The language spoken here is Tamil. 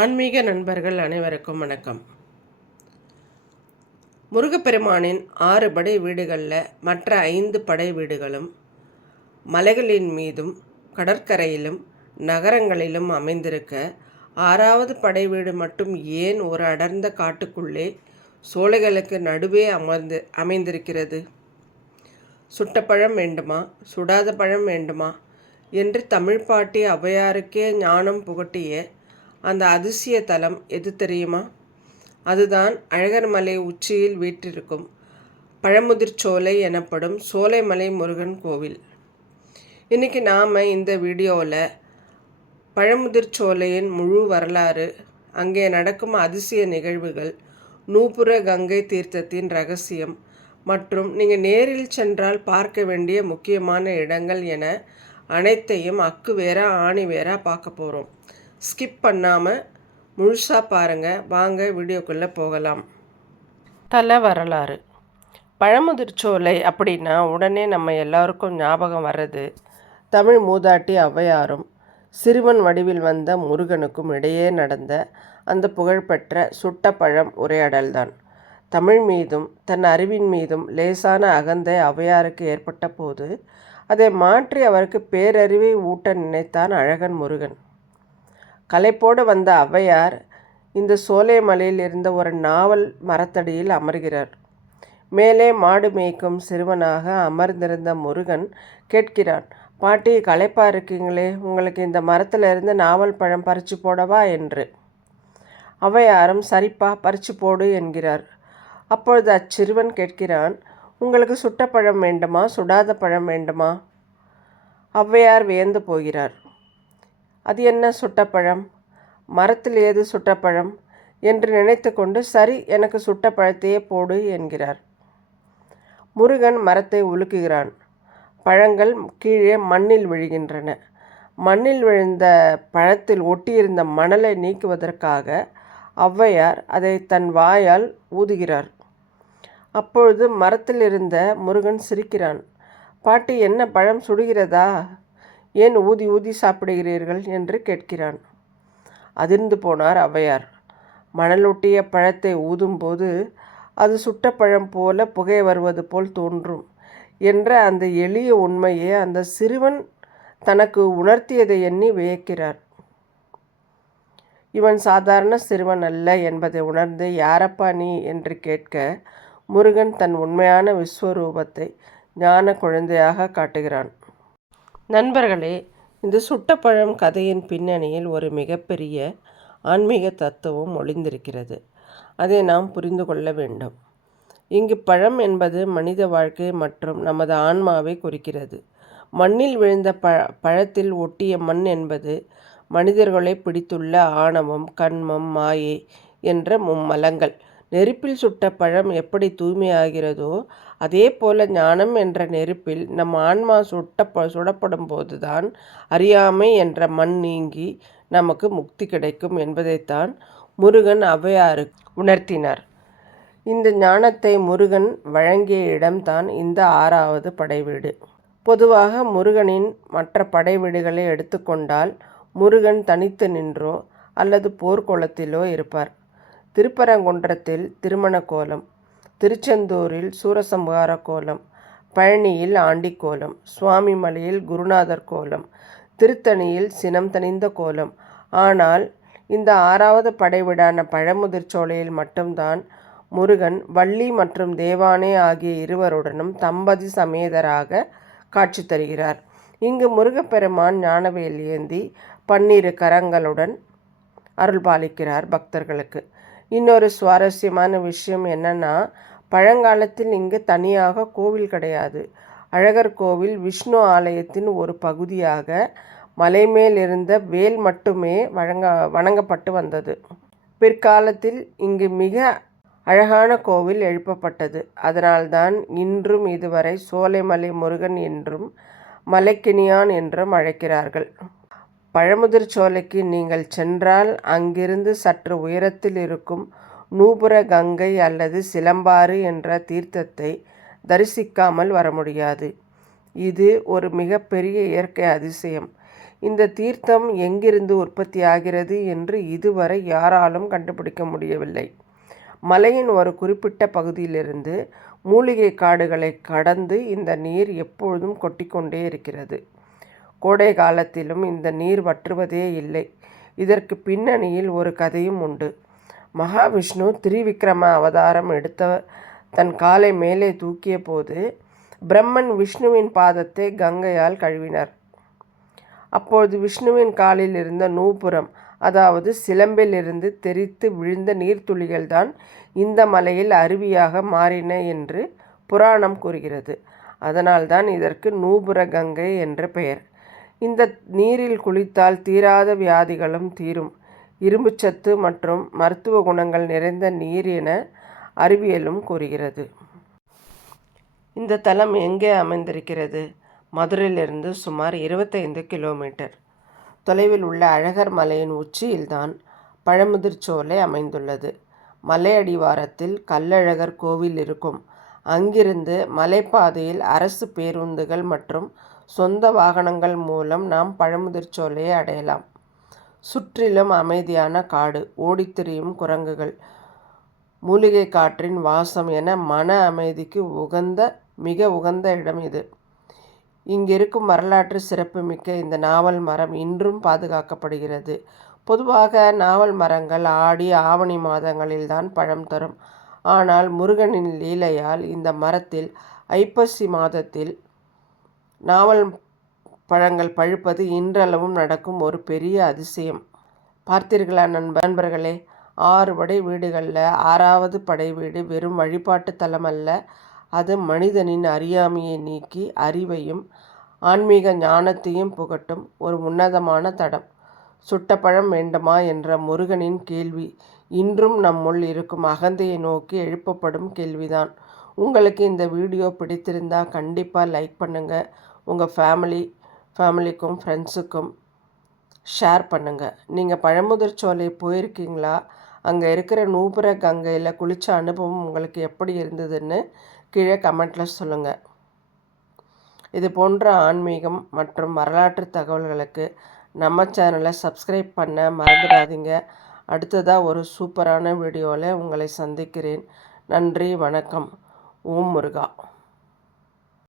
ஆன்மீக நண்பர்கள் அனைவருக்கும் வணக்கம். முருகப்பெருமானின் 6 படை வீடுகளில் மற்ற 5 படை வீடுகளும் மலைகளின் மீதும் கடற்கரையிலும் நகரங்களிலும் அமைந்திருக்க 6வது படை வீடு மட்டும் ஏன் ஒரு அடர்ந்த காட்டுக்குள்ளே சோலைகளுக்கு நடுவே அமைந்திருக்கிறது? சுட்ட பழம் வேண்டுமா, சுடாத பழம் வேண்டுமா என்று தமிழ் பாட்டி ஔவையாருக்கே ஞானம் புகட்டிய அந்த அதிசய தலம் எது தெரியுமா? அதுதான் அழகர்மலை உச்சியில் வீற்றிருக்கும் பழமுதிர்ச்சோலை எனப்படும் சோலைமலை முருகன் கோவில். இன்றைக்கி நாம் இந்த வீடியோவில் பழமுதிர்ச்சோலையின் முழு வரலாறு, அங்கே நடக்கும் அதிசய நிகழ்வுகள், நூபுர கங்கை தீர்த்தத்தின் ரகசியம் மற்றும் நீங்கள் நேரில் சென்றால் பார்க்க வேண்டிய முக்கியமான இடங்கள் என அனைத்தையும் அக்கு வேற ஆணி வேற பார்க்க போகிறோம். ஸ்கிப் பண்ணாமல் முழுசாக பாருங்கள். வாங்க வீடியோக்குள்ளே போகலாம். தல வரலாறு. பழமுதிர்ச்சோலை அப்படின்னா உடனே நம்ம எல்லாருக்கும் ஞாபகம் வர்றது தமிழ் மூதாட்டி ஔவையாரும் சிறுவன் வடிவில் வந்த முருகனுக்கும் இடையே நடந்த அந்த புகழ்பெற்ற சுட்ட பழம் உரையாடல்தான். தமிழ் மீதும் தன் அறிவின் மீதும் லேசான அகந்தை ஔவையாருக்கு ஏற்பட்ட போது அதை மாற்றி அவருக்கு பேரறிவை ஊட்ட நினைத்தான் அழகன் முருகன். களைப்போடு வந்த ஔவையார் இந்த சோலைமலையில் இருந்த ஒரு நாவல் மரத்தடியில் அமர்கிறார். மேலே மாடு மேய்க்கும் சிறுவனாக அமர்ந்திருந்த முருகன் கேட்கிறான், பாட்டி களைப்பாக இருக்கீங்களே, உங்களுக்கு இந்த மரத்தில் இருந்து நாவல் பழம் பறித்து போடவா என்று. ஔவையாரும் சரிப்பா பறித்து போடு என்கிறார். அப்பொழுது அச்சிறுவன் கேட்கிறான், உங்களுக்கு சுட்ட பழம் வேண்டுமா, சுடாத பழம் வேண்டுமா? ஔவையார் வியந்து போகிறார். அது என்ன சுட்டப்பழம், மரத்தில் ஏது சுட்டப்பழம் என்று நினைத்து கொண்டு, சரி எனக்கு சுட்ட பழத்தையே போடு என்கிறார். முருகன் மரத்தை உலுக்குகிறான். பழங்கள் கீழே மண்ணில் விழுகின்றன. மண்ணில் விழுந்த பழத்தில் ஒட்டியிருந்த மணலை நீக்குவதற்காக ஔவையார் அதை தன் வாயால் ஊதுகிறார். அப்பொழுது மரத்தில் இருந்த முருகன் சிரிக்கிறான். பாட்டி, என்ன பழம் சுடுகிறதா? ஏன் ஊதி ஊதி சாப்பிடுகிறீர்கள் என்று கேட்கிறான். அதிர்ந்து போனார் ஔவையார். மணலொட்டிய பழத்தை ஊதும்போது அது சுட்ட பழம் போல புகை வருவது போல் தோன்றும் என்ற அந்த எளிய உண்மையை அந்த சிறுவன் தனக்கு உணர்த்தியதை எண்ணி வியக்கிறார். இவன் சாதாரண சிறுவன் அல்ல என்பதை உணர்ந்து, யாரப்பா நீ என்று கேட்க முருகன் தன் உண்மையான விஸ்வரூபத்தை ஞான குழந்தையாக காட்டுகிறான். நண்பர்களே, இந்த சுட்டப்பழம் கதையின் பின்னணியில் ஒரு மிகப்பெரிய ஆன்மீக தத்துவம் ஒளிந்திருக்கிறது. அதை நாம் புரிந்து கொள்ள வேண்டும். இங்கு பழம் என்பது மனித வாழ்க்கை மற்றும் நமது ஆன்மாவை குறிக்கிறது. மண்ணில் விழுந்த பழத்தில் ஒட்டிய மண் என்பது மனிதர்களை பிடித்துள்ள ஆணவம், கண்மம், மாயை என்ற மும்மலங்கள். நெருப்பில் சுட்ட பழம் எப்படி தூய்மையாகிறதோ அதே போல ஞானம் என்ற நெருப்பில் நம் ஆன்மா சுடப்படும் போதுதான் அறியாமை என்ற மண் நீங்கி நமக்கு முக்தி கிடைக்கும் என்பதைத்தான் முருகன் ஔவையாருக்கு உணர்த்தினார். இந்த ஞானத்தை முருகன் வழங்கிய இடம்தான் இந்த 6வது படைவீடு. பொதுவாக முருகனின் மற்ற படை வீடுகளை எடுத்துக்கொண்டால் முருகன் தனித்து நின்றோ அல்லது போர்க்குளத்திலோ இருப்பார். திருப்பரங்குன்றத்தில் திருமண கோலம், திருச்செந்தூரில் சூரசம்ஹார கோலம், பழனியில் ஆண்டி கோலம், சுவாமிமலையில் குருநாதர் கோலம், திருத்தணியில் சினம் தணிந்த கோலம். ஆனால் இந்த 6வது படைவீடான பழமுதிர்ச்சோலையில் மட்டும்தான் முருகன் வள்ளி மற்றும் தேவானே ஆகிய இருவருடனும் தம்பதி சமேதராக காட்சி தருகிறார். இங்கு முருகப்பெருமான் ஞானவேல் ஏந்தி 12 கரங்களுடன் அருள் பாலிக்கிறார் பக்தர்களுக்கு. இன்னொரு சுவாரஸ்யமான விஷயம் என்னன்னா, பழங்காலத்தில் இங்கு தனியாக கோவில் கிடையாது. அழகர் கோவில் விஷ்ணு ஆலயத்தின் ஒரு பகுதியாக மலைமேல் இருந்த வேல் மட்டுமே வணங்கப்பட்டு வந்தது. பிற்காலத்தில் இங்கு மிக அழகான கோவில் எழுப்பப்பட்டது. அதனால்தான் இன்றும் இதுவரை சோலைமலை முருகன் என்றும் மலைக்கினியான் என்றும் அழைக்கிறார்கள். பழமுதிர்ச்சோலைக்கு நீங்கள் சென்றால் அங்கிருந்து சற்று உயரத்தில் இருக்கும் நூபுர கங்கை அல்லது சிலம்பாறு என்ற தீர்த்தத்தை தரிசிக்காமல் வர முடியாது. இது ஒரு மிகப்பெரிய இயற்கை அதிசயம். இந்த தீர்த்தம் எங்கிருந்து உற்பத்தியாகிறது என்று இதுவரை யாராலும் கண்டுபிடிக்க முடியவில்லை. மலையின் ஒரு குறிப்பிட்ட பகுதியிலிருந்து மூலிகை காடுகளை கடந்து இந்த நீர் எப்பொழுதும் கொட்டிக்கொண்டே இருக்கிறது. கோடை காலத்திலும் இந்த நீர் வற்றுவதே இல்லை. இதற்கு பின்னணியில் ஒரு கதையும் உண்டு. மகாவிஷ்ணு திரிவிக்ரம அவதாரம் எடுத்த தன் காலை மேலே தூக்கிய போது பிரம்மன் விஷ்ணுவின் பாதத்தை கங்கையால் கழுவினார். அப்பொழுது விஷ்ணுவின் காலில் இருந்த நூபுரம், அதாவது சிலம்பிலிருந்து தெரித்து விழுந்த நீர்த்துளிகள்தான் இந்த மலையில் அருவியாக மாறின என்று புராணம் கூறுகிறது. அதனால்தான் இதற்கு நூபுர கங்கை என்ற பெயர். இந்த நீரில் குளித்தால் தீராத வியாதிகளும் தீரும். இரும்புச்சத்து மற்றும் மருத்துவ குணங்கள் நிறைந்த நீர் என அறிவியலும் கூறுகிறது. இந்த தலம் எங்கே அமைந்திருக்கிறது? மதுரையிலிருந்து சுமார் 25 கிலோமீட்டர் தொலைவில் உள்ள அழகர் மலையின் உச்சியில்தான் பழமுதிர்ச்சோலை அமைந்துள்ளது. மலை அடிவாரத்தில் கள்ளழகர் கோவில் இருக்கும். அங்கிருந்து மலைப்பாதையில் அரசு பேருந்துகள் மற்றும் சொந்த வாகனங்கள் மூலம் நாம் பழமுதிர்ச்சோலையை அடையலாம். சுற்றிலும் அமைதியான காடு, ஓடித்திரியும் குரங்குகள், மூலிகை காற்றின் வாசம் என மன அமைதிக்கு மிக உகந்த இடம் இது. இங்கிருக்கும் வரலாற்று சிறப்புமிக்க இந்த நாவல் மரம் இன்றும் பாதுகாக்கப்படுகிறது. பொதுவாக நாவல் மரங்கள் ஆடி ஆவணி மாதங்களில்தான் பழம் தரும். ஆனால் முருகனின் லீலையால் இந்த மரத்தில் ஐப்பசி மாதத்தில் நாவல் பழங்கள் பழுப்பது இன்றளவும் நடக்கும் ஒரு பெரிய அதிசயம். பார்த்தீர்களா நண்பர்களே? 6 படை வீடுகளில் 6வது படை வீடு வெறும் வழிபாட்டு தலம் அல்ல. அது மனிதனின் அறியாமையை நீக்கி அறிவையும் ஆன்மீக ஞானத்தையும் புகட்டும் ஒரு உன்னதமான தடம். சுட்டப்பழம் வேண்டுமா என்ற முருகனின் கேள்வி இன்றும் நம்முள் இருக்கும் அகந்தையை நோக்கி எழுப்பப்படும் கேள்விதான். உங்களுக்கு இந்த வீடியோ பிடித்திருந்தால் கண்டிப்பாக லைக் பண்ணுங்கள். உங்கள் ஃபேமிலிக்கும் ஃப்ரெண்ட்ஸுக்கும் ஷேர் பண்ணுங்கள். நீங்கள் பழமுதிர்ச்சோலை போயிருக்கீங்களா? அங்கே இருக்கிற நூபுர கங்கையில் குளித்த அனுபவம் உங்களுக்கு எப்படி இருந்ததுன்னு கீழே கமெண்ட்டில் சொல்லுங்கள். இது போன்ற ஆன்மீகம் மற்றும் வரலாற்று தகவல்களுக்கு நம்ம சேனலை சப்ஸ்கிரைப் பண்ண மறந்துடாதீங்க. அடுத்ததாக ஒரு சூப்பரான வீடியோவில் உங்களை சந்திக்கிறேன். நன்றி, வணக்கம். ஓம் முருகா.